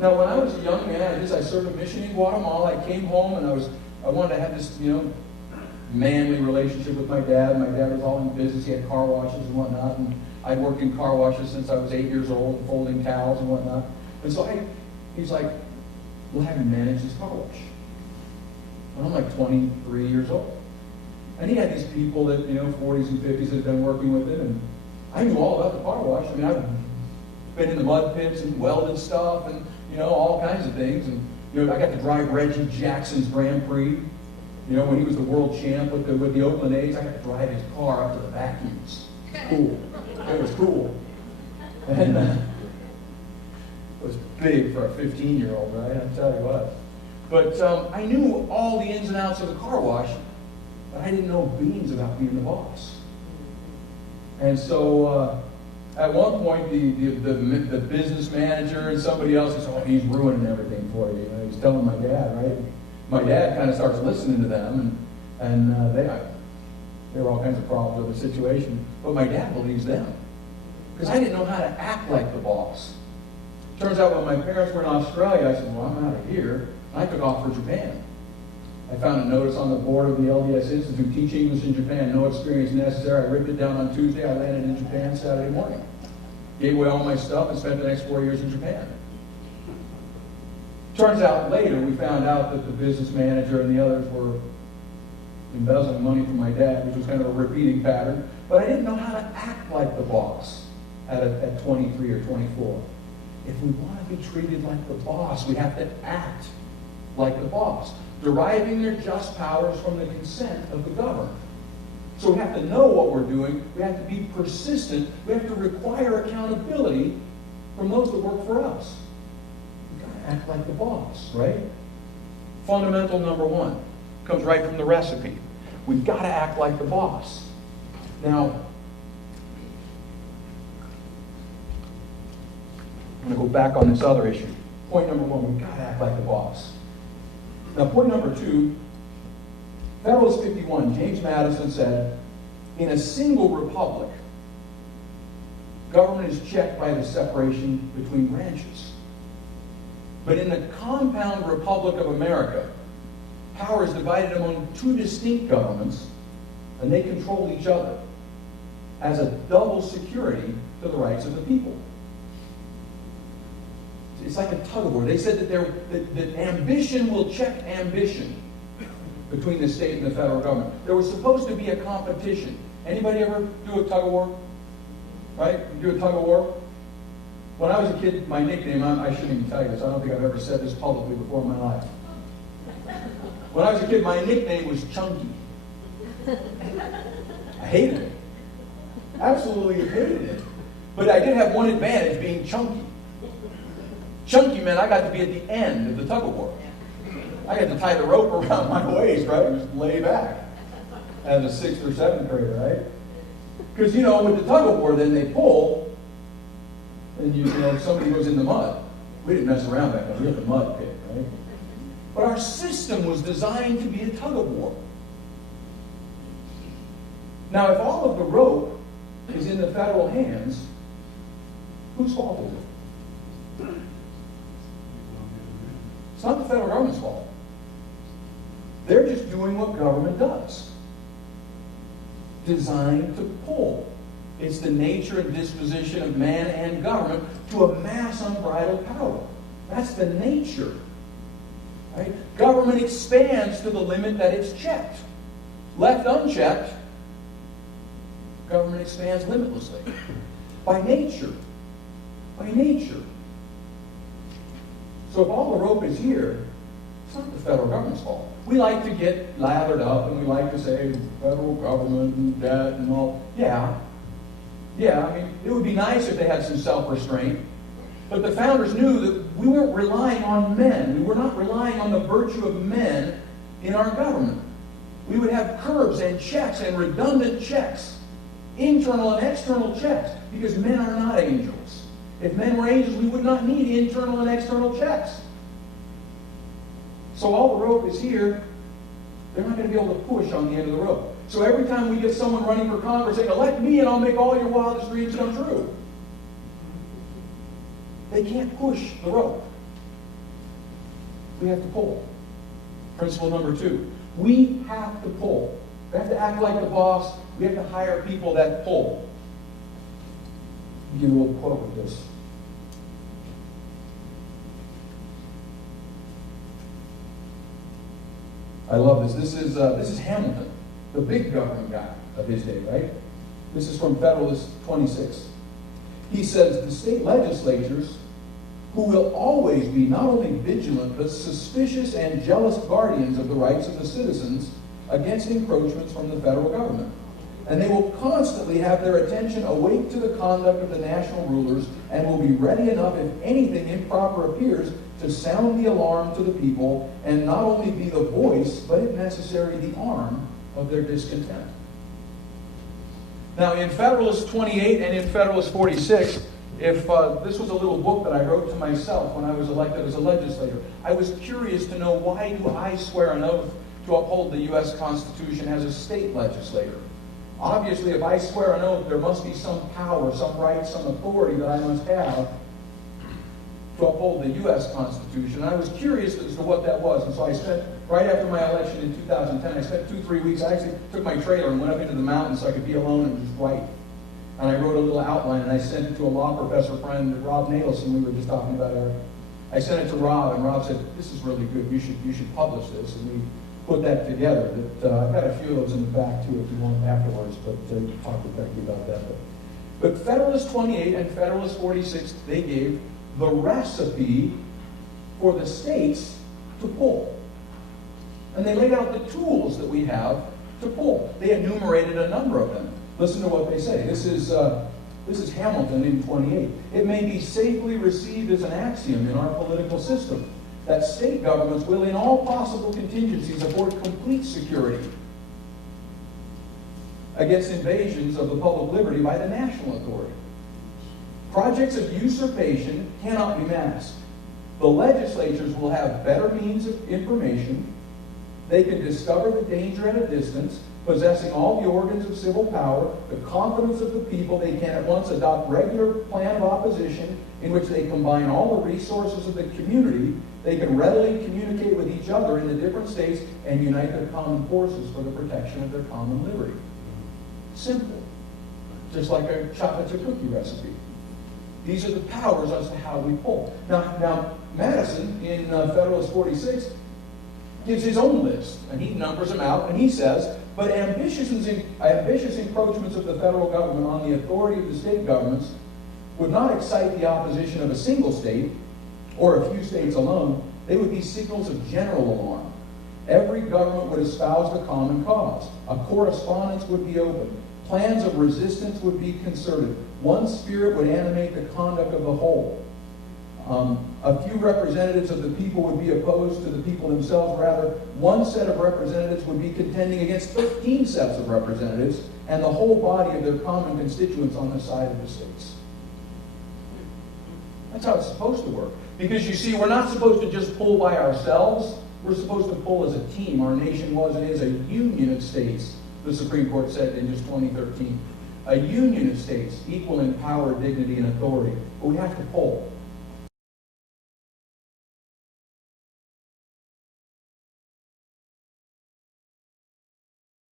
Now, when I was a young man, I served a mission in Guatemala. I came home and I wanted to have this, manly relationship with my dad. My dad was all in business. He had car washes and whatnot. And I'd worked in car washes since I was 8 years old, folding towels and whatnot. And so he's like, we'll have you manage this car wash. And I'm like 23 years old. And he had these people that, 40s and 50s that had been working with him. And I knew all about the car wash. I mean, I've been in the mud pits and welded stuff and, all kinds of things. And, I got to drive Reggie Jackson's Grand Prix. When he was the world champ with the Oakland A's, I got to drive his car up to the vacuums. Cool. It was cool. And it was big for a 15-year-old, right? I'll tell you what. But I knew all the ins and outs of the car wash, but I didn't know beans about being the boss. And so at one point, the business manager and somebody else says, oh, he's ruining everything for you. He's telling my dad, right? My dad kind of starts listening to them, and there were all kinds of problems with the situation. But my dad believes them. Because I didn't know how to act like the boss. Turns out when my parents were in Australia, I said, well, I'm out of here. And I took off for Japan. I found a notice on the board of the LDS Institute, teach English in Japan, no experience necessary. I ripped it down on Tuesday. I landed in Japan Saturday morning. Gave away all my stuff and spent the next 4 years in Japan. Turns out later we found out that the business manager and the others were embezzling money from my dad, which was kind of a repeating pattern. But I didn't know how to act like the boss at 23 or 24. If we want to be treated like the boss, we have to act like the boss, deriving their just powers from the consent of the governed. So we have to know what we're doing. We have to be persistent. We have to require accountability from those that work for us. We've got to act like the boss, right? Fundamental number one comes right from the recipe. We've got to act like the boss. Now, I'm going to go back on this other issue. Point number one, we've got to act like the boss. Now, point number two, Federalist 51, James Madison said, in a single republic, government is checked by the separation between branches. But in the compound Republic of America, power is divided among two distinct governments, and they control each other as a double security to the rights of the people. It's like a tug-of-war. They said that ambition will check ambition between the state and the federal government. There was supposed to be a competition. Anybody ever do a tug-of-war? Right? You do a tug-of-war? When I was a kid, my nickname, I shouldn't even tell you this, I don't think I've ever said this publicly before in my life. When I was a kid, my nickname was Chunky. I hated it. Absolutely hated it. But I did have one advantage, being chunky. Chunky meant I got to be at the end of the tug-of-war. I had to tie the rope around my waist, right, and just lay back as a 6th or 7th grader, right? Because, with the tug-of-war, then they pull, and, somebody goes in the mud. We didn't mess around back then. We had the mud pit, right? But our system was designed to be a tug-of-war. Now, if all of the rope is in the federal hands, whose fault is it? It's not the federal government's fault. They're just doing what government does. Designed to pull. It's the nature and disposition of man and government to amass unbridled power. That's the nature. Right? Government expands to the limit that it's checked. Left unchecked, government expands limitlessly. By nature. By nature. So if all the rope is here, it's not the federal government's fault. We like to get lathered up and we like to say federal government and debt and all. Yeah, it would be nice if they had some self-restraint. But the founders knew that we weren't relying on men. We were not relying on the virtue of men in our government. We would have curbs and checks and redundant checks, internal and external checks, because men are not angels. If men were angels, we would not need internal and external checks. So all the rope is here. They're not going to be able to push on the end of the rope. So every time we get someone running for Congress saying, elect me and I'll make all your wildest dreams come true, they can't push the rope. We have to pull. Principle number 2. We have to pull. We have to act like the boss. We have to hire people that pull. I'll give you a little quote with this. I love this. This is Hamilton, the big government guy of his day, right? This is from Federalist 26. He says, the state legislatures, who will always be not only vigilant, but suspicious and jealous guardians of the rights of the citizens against encroachments from the federal government. And they will constantly have their attention awake to the conduct of the national rulers and will be ready enough, if anything improper appears, to sound the alarm to the people and not only be the voice, but if necessary, the arm of their discontent. Now, in Federalist 28 and in Federalist 46, if this was a little book that I wrote to myself when I was elected as a legislator, I was curious to know, why do I swear an oath to uphold the U.S. Constitution as a state legislator? Obviously, if I swear an oath, there must be some power, some right, some authority that I must have to uphold the U.S. Constitution. And I was curious as to what that was. And so I spent, right after my election in 2010, I spent 2-3 weeks. I actually took my trailer and went up into the mountains so I could be alone and just write. And I wrote a little outline, and I sent it to a law professor friend, Rob Nadelson, we were just talking about her. I sent it to Rob, and Rob said, this is really good. You should publish this. And we put that together. I've got a few of those in the back, too, if you want afterwards, but talk with Becky about that. But Federalist 28 and Federalist 46, they gave the recipe for the states to pull. And they laid out the tools that we have to pull. They enumerated a number of them. Listen to what they say. This is Hamilton in 28. It may be safely received as an axiom in our political system that state governments will, in all possible contingencies, afford complete security against invasions of the public liberty by the national authority. Projects of usurpation cannot be masked. The legislatures will have better means of information. They can discover the danger at a distance, possessing all the organs of civil power, the confidence of the people. They can at once adopt regular plan of opposition in which they combine all the resources of the community. They can readily communicate with each other in the different states and unite their common forces for the protection of their common liberty. Simple. Just like a chocolate chip cookie recipe. These are the powers as to how we pull. Now Madison, in Federalist 46, gives his own list, and he numbers them out, and he says, but ambitious encroachments of the federal government on the authority of the state governments would not excite the opposition of a single state, or a few states alone. They would be signals of general alarm. Every government would espouse the common cause. A correspondence would be open. Plans of resistance would be concerted. One spirit would animate the conduct of the whole. A few representatives of the people would be opposed to the people themselves. Rather, one set of representatives would be contending against 13 sets of representatives, and the whole body of their common constituents on the side of the states. That's how it's supposed to work. Because you see, we're not supposed to just pull by ourselves. We're supposed to pull as a team. Our nation was and is a union of states, the Supreme Court said in just 2013. A union of states, equal in power, dignity, and authority. But we have to pull.